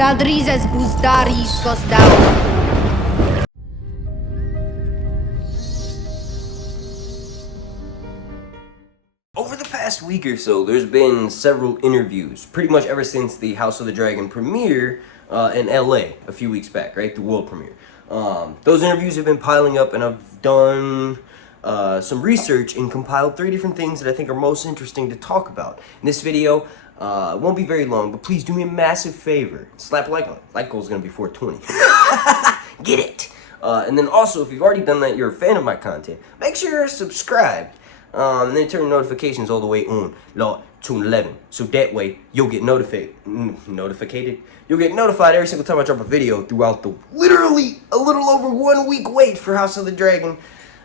Zaldrizes buzdaris gosdau. Over the past week or so, there's been several interviews, pretty much ever since the House of the Dragon premiere in LA a few weeks back, right? The world premiere. Those interviews have been piling up, and I've done some research and compiled 3 different things that I think are most interesting to talk about. In this video, it won't be very long, but please do me a massive favor. Slap a like on it. Like goal is going to be 420. Get it! And then also, if you've already done that, you're a fan of my content, make sure you're subscribed. And then turn notifications all the way on, to 11. So that way, you'll get notified. You'll get notified every single time I drop a video throughout the literally a little over 1 week wait for House of the Dragon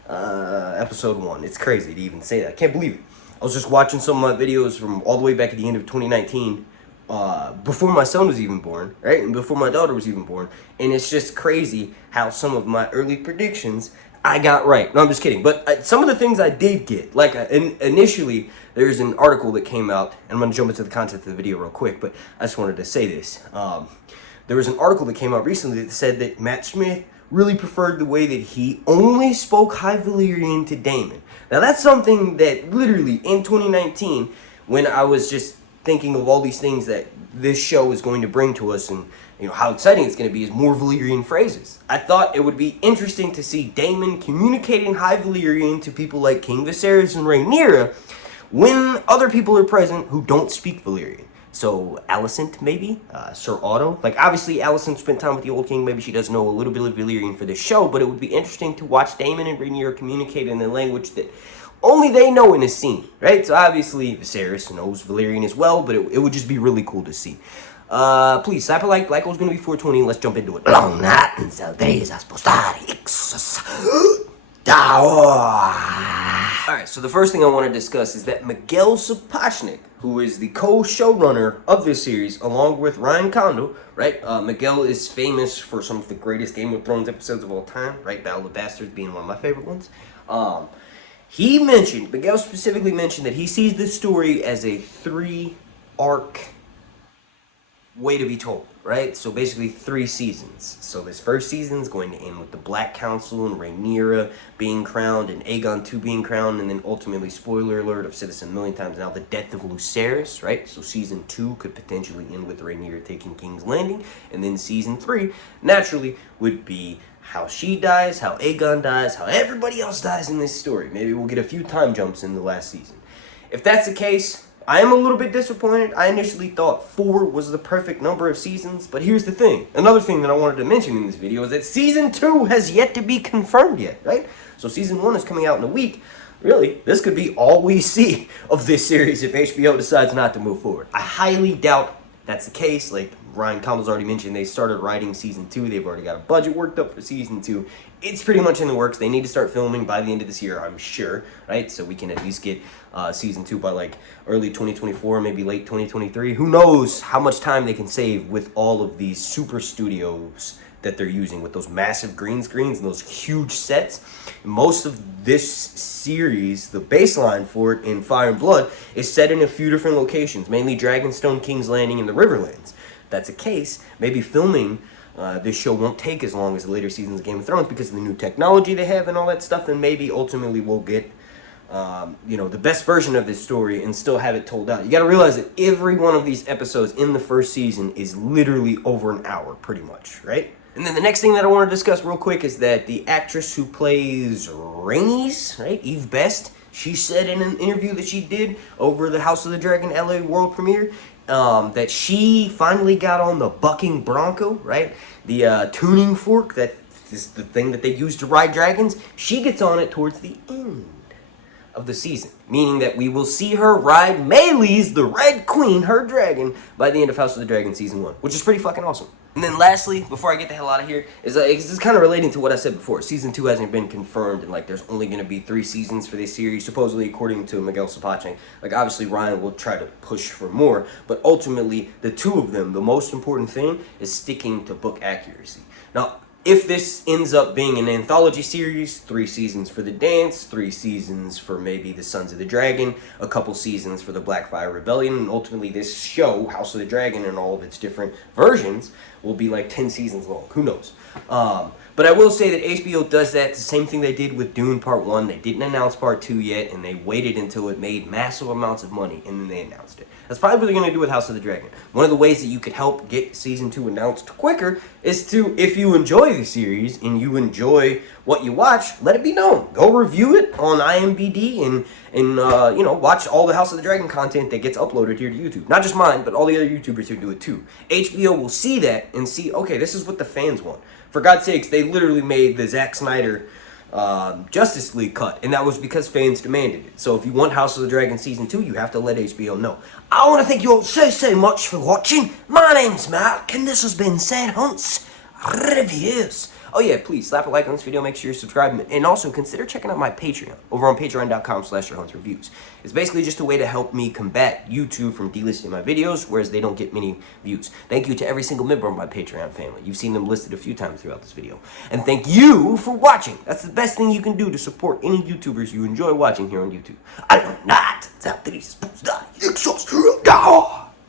episode 1. It's crazy to even say that. I can't believe it. I was just watching some of my videos from all the way back at the end of 2019, before my son was even born, right? And before my daughter was even born. And it's just crazy how some of my early predictions I got right. No, I'm just kidding. But some of the things I did get, like initially, there's an article that came out, and I'm going to jump into the content of the video real quick, but I just wanted to say this. There was an article that came out recently that said that Matt Smith really preferred the way that he only spoke High Valyrian to Daemon. Now, that's something that literally in 2019, when I was just thinking of all these things that this show is going to bring to us and how exciting it's going to be, is more Valyrian phrases. I thought it would be interesting to see Daemon communicating High Valyrian to people like King Viserys and Rhaenyra when other people are present who don't speak Valyrian. So Alicent, maybe? Sir Otto? Like, obviously, Alicent spent time with the Old King. Maybe she does know a little bit of Valyrian for this show, but it would be interesting to watch Daemon and Rhaenyra communicate in a language that only they know in a scene, right? So obviously, Viserys knows Valyrian as well, but it would just be really cool to see. Please, slap a like. Like was going to be 420. Let's jump into it. Long night and Alright, so the first thing I want to discuss is that Miguel Sapochnik, who is the co-showrunner of this series, along with Ryan Condal, right? Miguel is famous for some of the greatest Game of Thrones episodes of all time, right? Battle of the Bastards being one of my favorite ones. Miguel specifically mentioned that he sees this story as a 3-arc way to be told, right? So basically 3 seasons. So this first season is going to end with the Black Council and Rhaenyra being crowned and Aegon 2 being crowned, and then ultimately, spoiler alert, I've said this a million times now, the death of Viserys, right? So season 2 could potentially end with Rhaenyra taking King's Landing, and then season 3 naturally would be how she dies, how Aegon dies, how everybody else dies in this story. Maybe we'll get a few time jumps in the last season. If that's the case, I am a little bit disappointed. I initially thought 4 was the perfect number of seasons, but here's the thing. Another thing that I wanted to mention in this video is that season 2 has yet to be confirmed yet, right? So season 1 is coming out in a week. Really, this could be all we see of this series if HBO decides not to move forward. I highly doubt that's the case. Like Ryan Condal's already mentioned, they started writing season 2. They've already got a budget worked up for season 2. It's pretty much in the works. They need to start filming by the end of this year, I'm sure, right? So we can at least get season 2 by like early 2024, maybe late 2023. Who knows how much time they can save with all of these super studios that they're using with those massive green screens and those huge sets. Most of this series, the baseline for it in Fire and Blood, is set in a few different locations, mainly Dragonstone, King's Landing, and the Riverlands. If that's the case, maybe filming this show won't take as long as the later seasons of Game of Thrones because of the new technology they have and all that stuff, and maybe ultimately we'll get the best version of this story and still have it told out. You got to realize that every one of these episodes in the first season is literally over an hour, pretty much, right? And then the next thing that I want to discuss real quick is that the actress who plays Rhaenys, right, Eve Best, she said in an interview that she did over the House of the Dragon LA world premiere that she finally got on the bucking bronco, right? The tuning fork, that is the thing that they use to ride dragons. She gets on it towards the end of the season, meaning that we will see her ride Meleys, the Red Queen, her dragon, by the end of House of the Dragon season 1, which is pretty fucking awesome. And then lastly, before I get the hell out of here, is it's kind of relating to what I said before. Season 2 hasn't been confirmed, and like there's only going to be 3 seasons for this series, supposedly according to Miguel Sapochnik. Like obviously Ryan will try to push for more, but ultimately the 2 of them, the most important thing is sticking to book accuracy. Now, if this ends up being an anthology series, 3 seasons for the dance, 3 seasons for maybe the Sons of the Dragon, a couple seasons for the Blackfire Rebellion, and ultimately this show, House of the Dragon, and all of its different versions, will be like 10 seasons long. Who knows? But I will say that HBO does that. It's the same thing they did with Dune Part 1. They didn't announce Part 2 yet, and they waited until it made massive amounts of money, and then they announced it. That's probably what they're going to do with House of the Dragon. One of the ways that you could help get Season 2 announced quicker is to, if you enjoy the series and you enjoy what you watch, let it be known. Go review it on IMDb and you know, watch all the House of the Dragon content that gets uploaded here to YouTube. Not just mine, but all the other YouTubers who do it too. HBO will see that and see, okay, this is what the fans want. For God's sakes, they literally made the Zack Snyder Justice League cut, and that was because fans demanded it. So if you want House of the Dragon Season 2, you have to let HBO know. I want to thank you all so much for watching. My name's Mark, and this has been Sad Hunt's Reviews. Oh yeah, please slap a like on this video, make sure you're subscribed, and also consider checking out my Patreon over on patreon.com/ShareHuntsReviews. It's basically just a way to help me combat YouTube from delisting my videos, whereas they don't get many views. Thank you to every single member of my Patreon family. You've seen them listed a few times throughout this video. And thank you for watching. That's the best thing you can do to support any YouTubers you enjoy watching here on YouTube. I'm not that